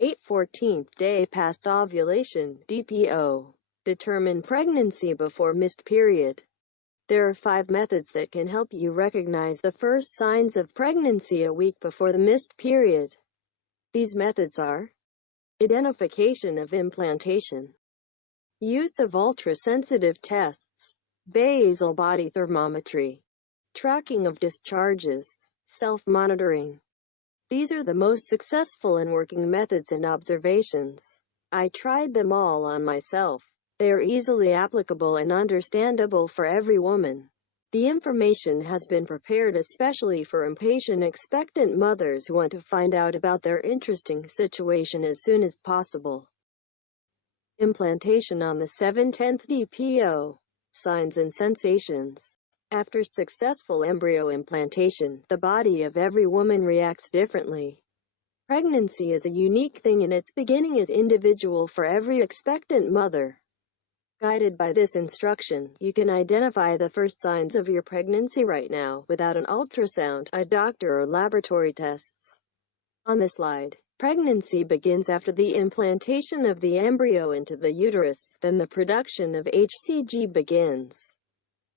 14th day past ovulation, DPO. Determine pregnancy before missed period. There are 5 methods that can help you recognize the first signs of pregnancy a week before the missed period. These methods are: identification of implantation, use of ultrasensitive tests, basal body thermometry, tracking of discharges, self-monitoring. These are the most successful and working methods and observations. I tried them all on myself. They are easily applicable and understandable for every woman. The information has been prepared especially for impatient expectant mothers who want to find out about their interesting situation as soon as possible. Implantation on the 7/10th DPO. Signs and sensations. After successful embryo implantation, the body of every woman reacts differently. Pregnancy is a unique thing and its beginning is individual for every expectant mother. Guided by this instruction, you can identify the first signs of your pregnancy right now, without an ultrasound, a doctor or laboratory tests. On this slide, pregnancy begins after the implantation of the embryo into the uterus, then the production of HCG begins.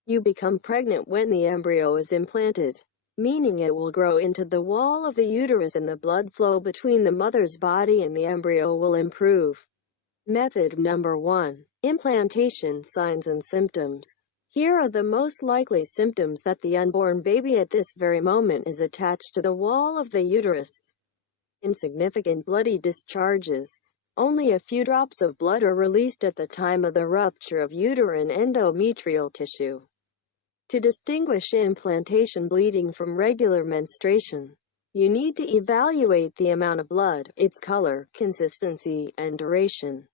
You become pregnant when the embryo is implanted, meaning it will grow into the wall of the uterus and the blood flow between the mother's body and the embryo will improve. Method number 1. Implantation signs and symptoms. Here are the most likely symptoms that the unborn baby at this very moment is attached to the wall of the uterus. Insignificant bloody discharges. Only a few drops of blood are released at the time of the rupture of uterine endometrial tissue. To distinguish implantation bleeding from regular menstruation, you need to evaluate the amount of blood, its color, consistency, and duration.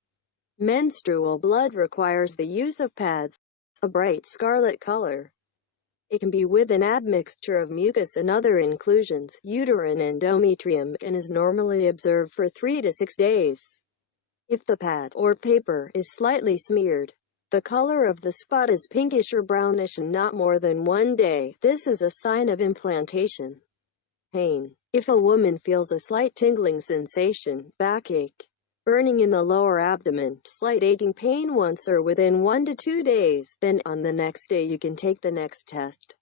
Menstrual blood requires the use of pads, a bright scarlet color. It can be with an admixture of mucus and other inclusions, uterine endometrium, and is normally observed for 3 to 6 days. If the pad or paper is slightly smeared, the color of the spot is pinkish or brownish and not more than 1 day, this is a sign of implantation. Pain. If a woman feels a slight tingling sensation, backache, burning in the lower abdomen, slight aching pain once or within 1 to 2 days, then on the next day you can take the next test.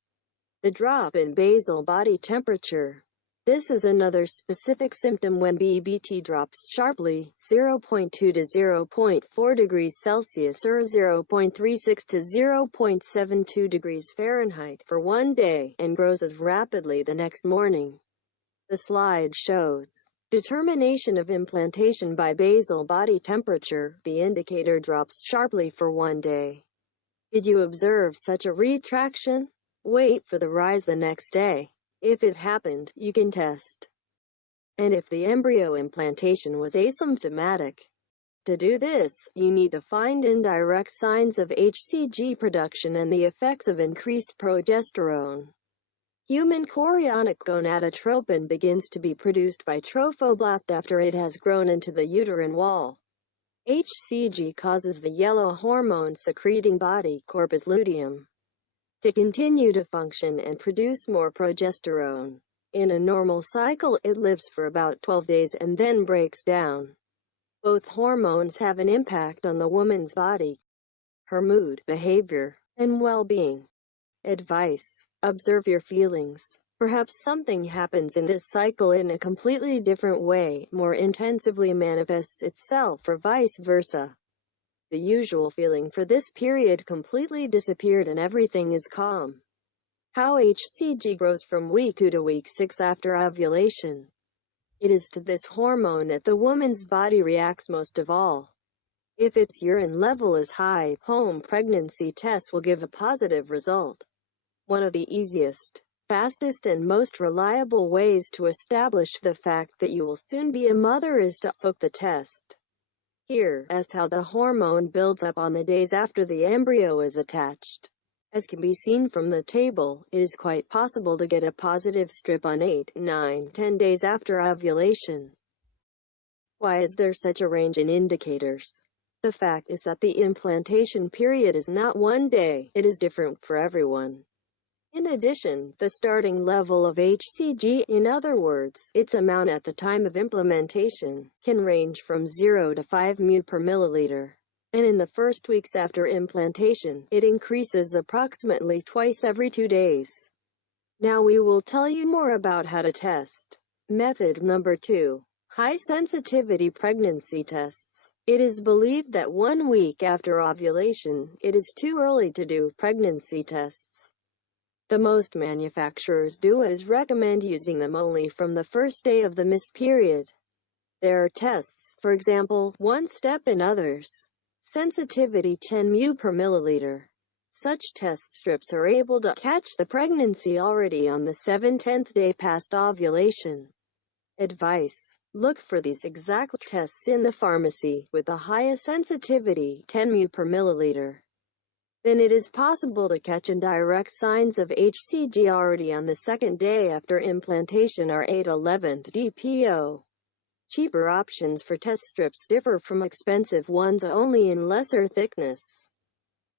The drop in basal body temperature. This is another specific symptom when BBT drops sharply, 0.2 to 0.4 degrees Celsius or 0.36 to 0.72 degrees Fahrenheit for 1 day, and grows as rapidly the next morning. The slide shows determination of implantation by basal body temperature. The indicator drops sharply for 1 day. Did you observe such a retraction? Wait for the rise the next day. If it happened, you can test. And if the embryo implantation was asymptomatic. To do this, you need to find indirect signs of HCG production and the effects of increased progesterone. Human chorionic gonadotropin begins to be produced by trophoblast after it has grown into the uterine wall. HCG causes the yellow hormone-secreting body, corpus luteum, to continue to function and produce more progesterone. In a normal cycle, it lives for about 12 days and then breaks down. Both hormones have an impact on the woman's body, her mood, behavior, and well-being. Advice: observe your feelings. Perhaps something happens in this cycle in a completely different way, more intensively manifests itself, or vice versa. The usual feeling for this period completely disappeared and everything is calm. How HCG grows from week 2 to week 6 after ovulation. It is to this hormone that the woman's body reacts most of all. If its urine level is high, home pregnancy tests will give a positive result. One of the easiest, fastest, and most reliable ways to establish the fact that you will soon be a mother is to soak the test. Here is how the hormone builds up on the days after the embryo is attached. As can be seen from the table, it is quite possible to get a positive strip on 8, 9, 10 days after ovulation. Why is there such a range in indicators? The fact is that the implantation period is not 1 day, it is different for everyone. In addition, the starting level of HCG, in other words, its amount at the time of implementation, can range from 0 to 5 μ per milliliter. And in the first weeks after implantation, it increases approximately twice every 2 days. Now we will tell you more about how to test. Method number 2. High sensitivity pregnancy tests. It is believed that 1 week after ovulation, it is too early to do pregnancy tests. The most manufacturers do is recommend using them only from the first day of the missed period. There are tests, for example, one step and others. Sensitivity 10 μ per milliliter. Such test strips are able to catch the pregnancy already on the 7/10th day past ovulation. Advice: look for these exact tests in the pharmacy with the highest sensitivity, 10 μ per milliliter. Then it is possible to catch indirect signs of HCG already on the second day after implantation or 8/11th DPO. Cheaper options for test strips differ from expensive ones only in lesser thickness.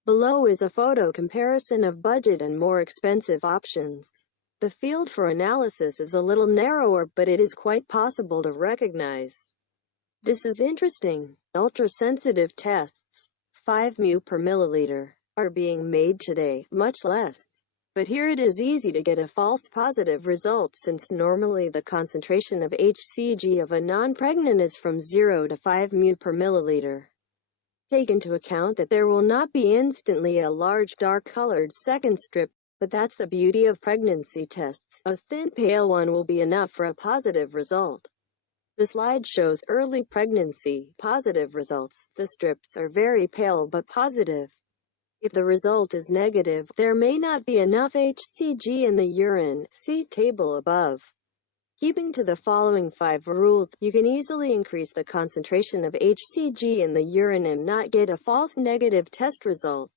Below is a photo comparison of budget and more expensive options. The field for analysis is a little narrower, but it is quite possible to recognize. This is interesting. Ultrasensitive tests, 5 μ per milliliter, are being made today, much less. But here it is easy to get a false positive result since normally the concentration of HCG of a non-pregnant is from 0 to 5 μ per milliliter. Take into account that there will not be instantly a large dark-colored second strip, but that's the beauty of pregnancy tests. A thin pale one will be enough for a positive result. The slide shows early pregnancy positive results. The strips are very pale but positive. If the result is negative, there may not be enough HCG in the urine. See table above. Keeping to the following 5 rules, you can easily increase the concentration of HCG in the urine and not get a false negative test result.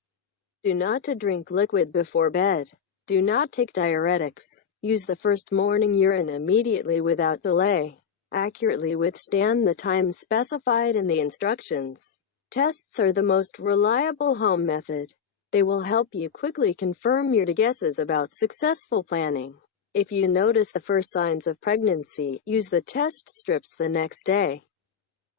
Do not to drink liquid before bed. Do not take diuretics. Use the first morning urine immediately without delay. Accurately withstand the time specified in the instructions. Tests are the most reliable home method. They will help you quickly confirm your guesses about successful planning. If you notice the first signs of pregnancy, use the test strips the next day.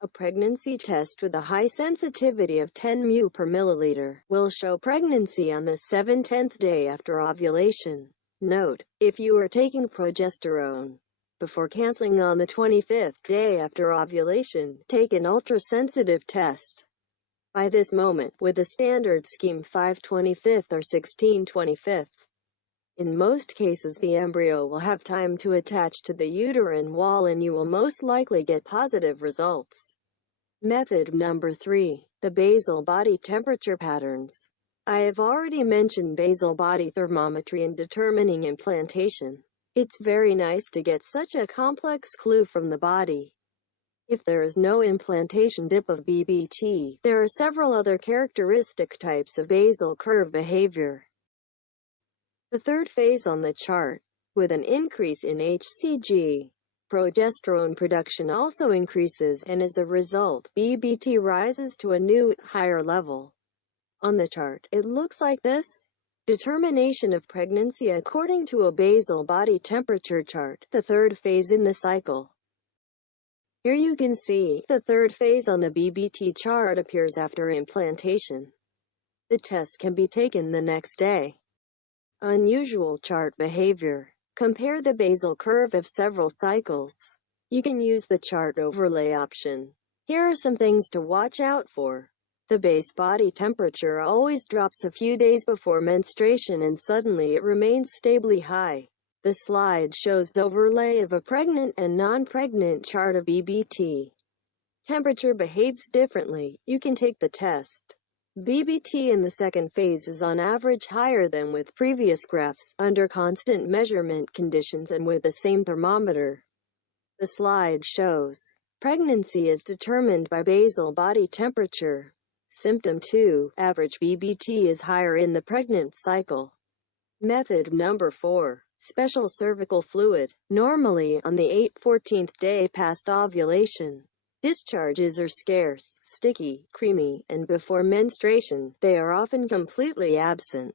A pregnancy test with a high sensitivity of 10 μ per milliliter will show pregnancy on the 7/10th day after ovulation. Note: if you are taking progesterone before canceling on the 25th day after ovulation, take an ultrasensitive test. By this moment, with the standard scheme 5/25th or 16/25th, in most cases the embryo will have time to attach to the uterine wall and you will most likely get positive results. Method number 3. The basal body temperature patterns. I have already mentioned basal body thermometry in determining implantation. It's very nice to get such a complex clue from the body. If there is no implantation dip of BBT, there are several other characteristic types of basal curve behavior. The third phase on the chart, with an increase in HCG, progesterone production also increases and as a result, BBT rises to a new, higher level. On the chart, it looks like this. Determination of pregnancy according to a basal body temperature chart, the third phase in the cycle. Here you can see, the third phase on the BBT chart appears after implantation. The test can be taken the next day. Unusual chart behavior. Compare the basal curve of several cycles. You can use the chart overlay option. Here are some things to watch out for. The base body temperature always drops a few days before menstruation and suddenly it remains stably high. The slide shows the overlay of a pregnant and non-pregnant chart of BBT. Temperature behaves differently. You can take the test. BBT in the second phase is on average higher than with previous graphs, under constant measurement conditions and with the same thermometer. The slide shows pregnancy is determined by basal body temperature. Symptom 2. Average BBT is higher in the pregnant cycle. Method number 4. Special cervical fluid, normally on the 8/14th day past ovulation. Discharges are scarce, sticky, creamy, and before menstruation, they are often completely absent.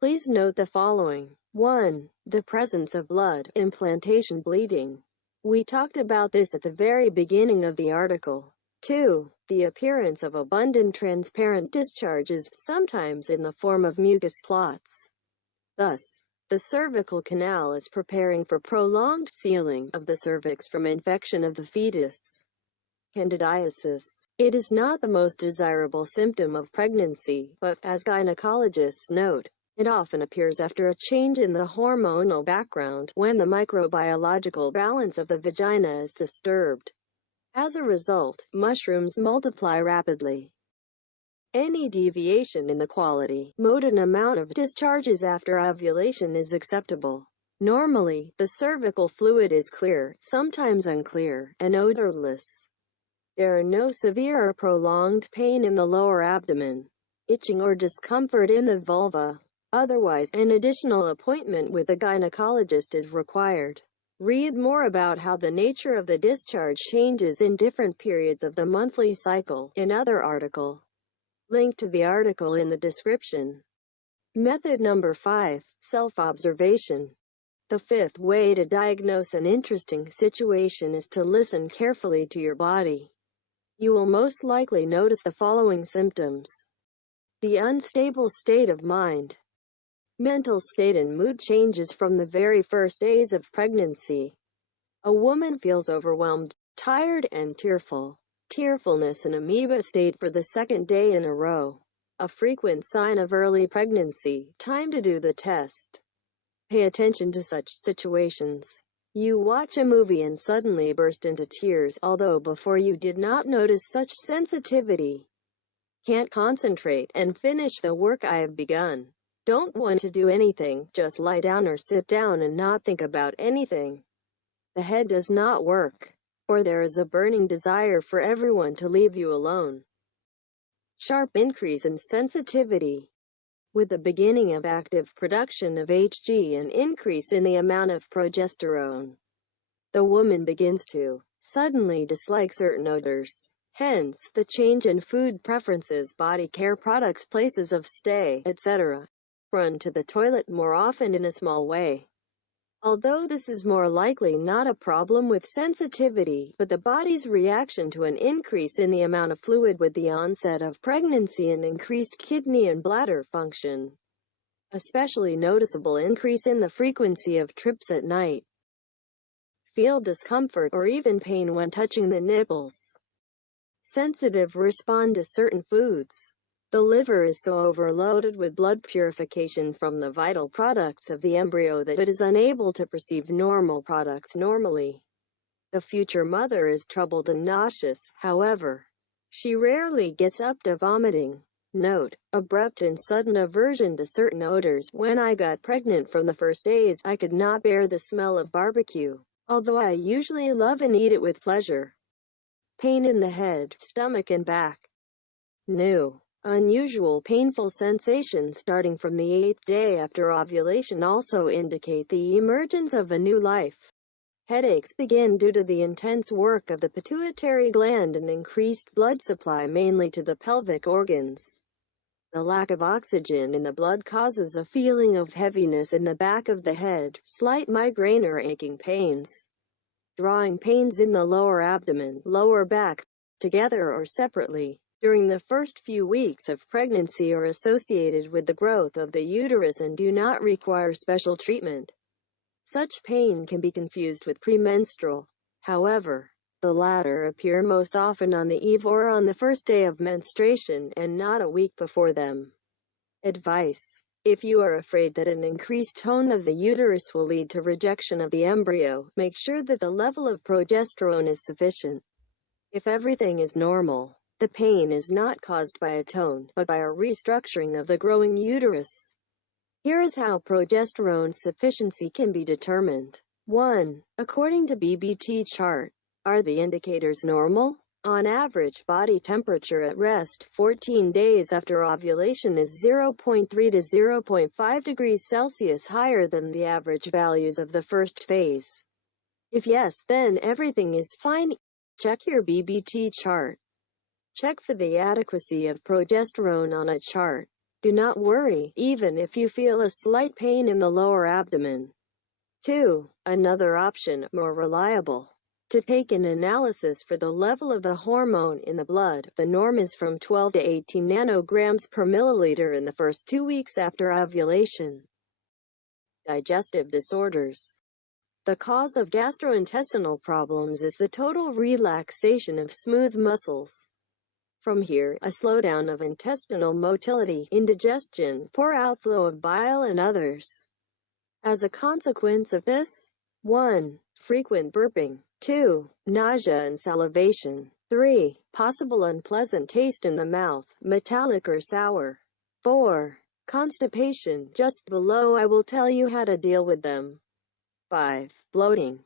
Please note the following. 1. The presence of blood, implantation bleeding. We talked about this at the very beginning of the article. 2. The appearance of abundant transparent discharges, sometimes in the form of mucus clots. Thus, the cervical canal is preparing for prolonged sealing of the cervix from infection of the fetus. Candidiasis. It is not the most desirable symptom of pregnancy, but, as gynecologists note, it often appears after a change in the hormonal background, when the microbiological balance of the vagina is disturbed. As a result, mushrooms multiply rapidly. Any deviation in the quality, mode and amount of discharges after ovulation is acceptable. Normally, the cervical fluid is clear, sometimes unclear, and odorless. There are no severe or prolonged pain in the lower abdomen, itching or discomfort in the vulva. Otherwise, an additional appointment with a gynecologist is required. Read more about how the nature of the discharge changes in different periods of the monthly cycle in other article. Link to the article in the description. Method number 5. Self-observation. The fifth way to diagnose an interesting situation is to listen carefully to your body. You will most likely notice the following symptoms. The unstable state of mind. Mental state and mood changes from the very first days of pregnancy. A woman feels overwhelmed, tired, and tearful. Tearfulness and amoeba state for the second day in a row. A frequent sign of early pregnancy. Time to do the test. Pay attention to such situations. You watch a movie and suddenly burst into tears, although before you did not notice such sensitivity. Can't concentrate and finish the work I have begun. Don't want to do anything, just lie down or sit down and not think about anything. The head does not work, or there is a burning desire for everyone to leave you alone. Sharp increase in sensitivity. With the beginning of active production of Hg and increase in the amount of progesterone, the woman begins to suddenly dislike certain odors. Hence, the change in food preferences, body care products, places of stay, etc. Run to the toilet more often in a small way. Although this is more likely not a problem with sensitivity, but the body's reaction to an increase in the amount of fluid with the onset of pregnancy and increased kidney and bladder function. Especially noticeable increase in the frequency of trips at night. Feel discomfort or even pain when touching the nipples. Sensitive respond to certain foods. The liver is so overloaded with blood purification from the vital products of the embryo that it is unable to perceive normal products normally. The future mother is troubled and nauseous, however. She rarely gets up to vomiting. Note, abrupt and sudden aversion to certain odors. When I got pregnant from the first days, I could not bear the smell of barbecue, although I usually love and eat it with pleasure. Pain in the head, stomach and back. New. Unusual painful sensations starting from the 8th day after ovulation also indicate the emergence of a new life. Headaches begin due to the intense work of the pituitary gland and increased blood supply mainly to the pelvic organs. The lack of oxygen in the blood causes a feeling of heaviness in the back of the head, slight migraine or aching pains. Drawing pains in the lower abdomen, lower back, together or separately, during the first few weeks of pregnancy are associated with the growth of the uterus and do not require special treatment. Such pain can be confused with premenstrual. However, the latter appear most often on the eve or on the first day of menstruation and not a week before them. Advice: if you are afraid that an increased tone of the uterus will lead to rejection of the embryo, make sure that the level of progesterone is sufficient. If everything is normal, the pain is not caused by a tone, but by a restructuring of the growing uterus. Here is how progesterone sufficiency can be determined. 1. According to BBT chart. Are the indicators normal? On average, body temperature at rest, 14 days after ovulation, is 0.3 to 0.5 degrees Celsius higher than the average values of the first phase. If yes, then everything is fine. Check your BBT chart. Check for the adequacy of progesterone on a chart. Do not worry, even if you feel a slight pain in the lower abdomen. 2. Another option, more reliable. To take an analysis for the level of the hormone in the blood, the norm is from 12 to 18 nanograms per milliliter in the first 2 weeks after ovulation. Digestive disorders. The cause of gastrointestinal problems is the total relaxation of smooth muscles. From here, a slowdown of intestinal motility, indigestion, poor outflow of bile and others. As a consequence of this, 1. Frequent burping. 2. Nausea and salivation. 3. Possible unpleasant taste in the mouth, metallic or sour. 4. Constipation. Just below I will tell you how to deal with them. 5. Bloating.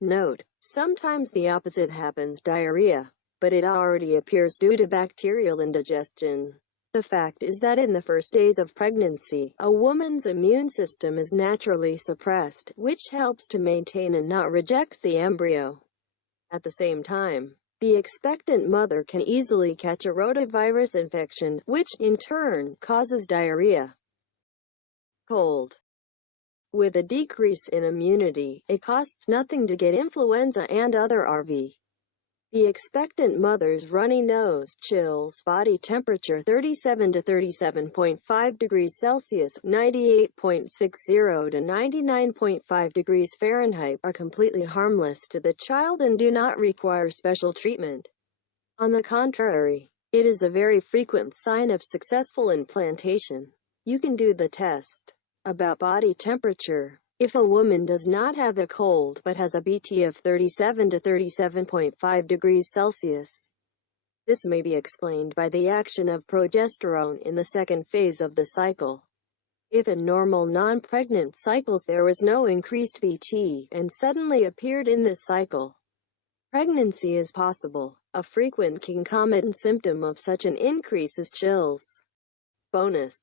Note: sometimes the opposite happens, diarrhea, but it already appears due to bacterial indigestion. The fact is that in the first days of pregnancy, a woman's immune system is naturally suppressed, which helps to maintain and not reject the embryo. At the same time, the expectant mother can easily catch a rotavirus infection, which, in turn, causes diarrhea. Cold. With a decrease in immunity, it costs nothing to get influenza and other RV. The expectant mother's runny nose, chills, body temperature 37 to 37.5 degrees Celsius, 98.60 to 99.5 degrees Fahrenheit are completely harmless to the child and do not require special treatment. On the contrary, it is a very frequent sign of successful implantation. You can do the test. About body temperature. If a woman does not have a cold but has a BT of 37 to 37.5 degrees Celsius, this may be explained by the action of progesterone in the second phase of the cycle. If in normal non-pregnant cycles there was no increased BT and suddenly appeared in this cycle, pregnancy is possible. A frequent concomitant symptom of such an increase is chills. Bonus: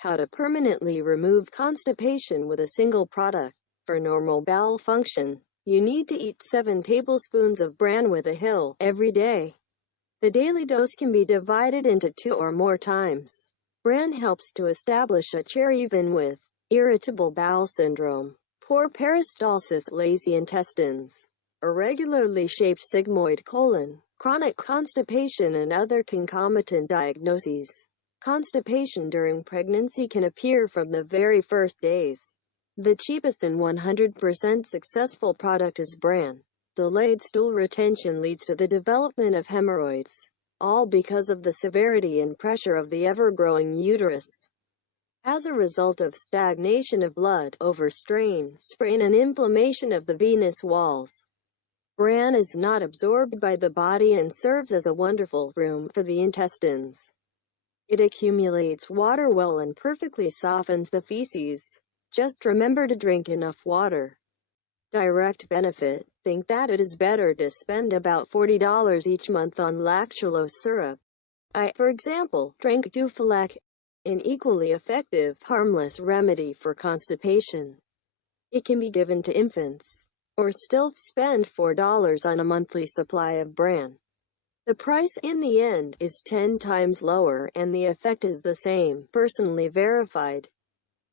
how to permanently remove constipation with a single product. For normal bowel function, you need to eat 7 tablespoons of bran with a hill every day. The daily dose can be divided into 2 or more times. Bran helps to establish a chair even with irritable bowel syndrome, poor peristalsis, lazy intestines, irregularly shaped sigmoid colon, chronic constipation and other concomitant diagnoses. Constipation during pregnancy can appear from the very first days. The cheapest and 100% successful product is bran. Delayed stool retention leads to the development of hemorrhoids, all because of the severity and pressure of the ever-growing uterus. As a result of stagnation of blood, overstrain, sprain and inflammation of the venous walls, bran is not absorbed by the body and serves as a wonderful room for the intestines. It accumulates water well and perfectly softens the feces. Just remember to drink enough water. Direct benefit: think that it is better to spend about $40 each month on lactulose syrup. For example, drank Dufalac, an equally effective, harmless remedy for constipation. It can be given to infants. Or still, spend $4 on a monthly supply of bran. The price, in the end, is 10 times lower, and the effect is the same, personally verified.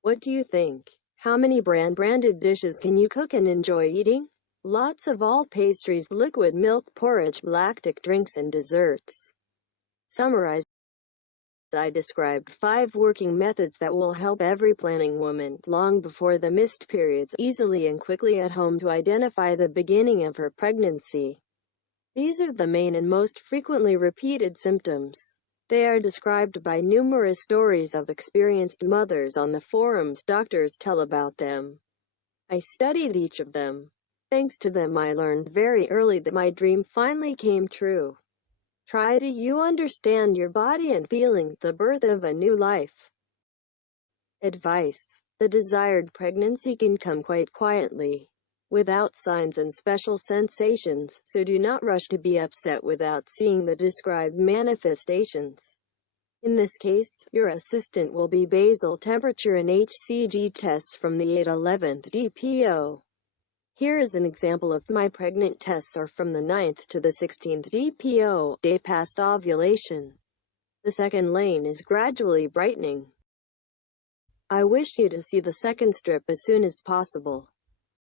What do you think? How many branded dishes can you cook and enjoy eating? Lots of all pastries, liquid milk porridge, lactic drinks and desserts. Summarize. I described 5 working methods that will help every planning woman, long before the missed periods, easily and quickly at home to identify the beginning of her pregnancy. These are the main and most frequently repeated symptoms. They are described by numerous stories of experienced mothers on the forums. Doctors tell about them. I studied each of them. Thanks to them, I learned very early that my dream finally came true. Try to you understand your body and feeling the birth of a new life. Advice: the desired pregnancy can come quite quietly, without signs and special sensations, so do not rush to be upset without seeing the described manifestations. In this case, your assistant will be basal temperature and HCG tests from the 8/11th DPO. Here is an example of my pregnant tests are from the 9th to the 16th DPO, day past ovulation. The second lane is gradually brightening. I wish you to see the second strip as soon as possible.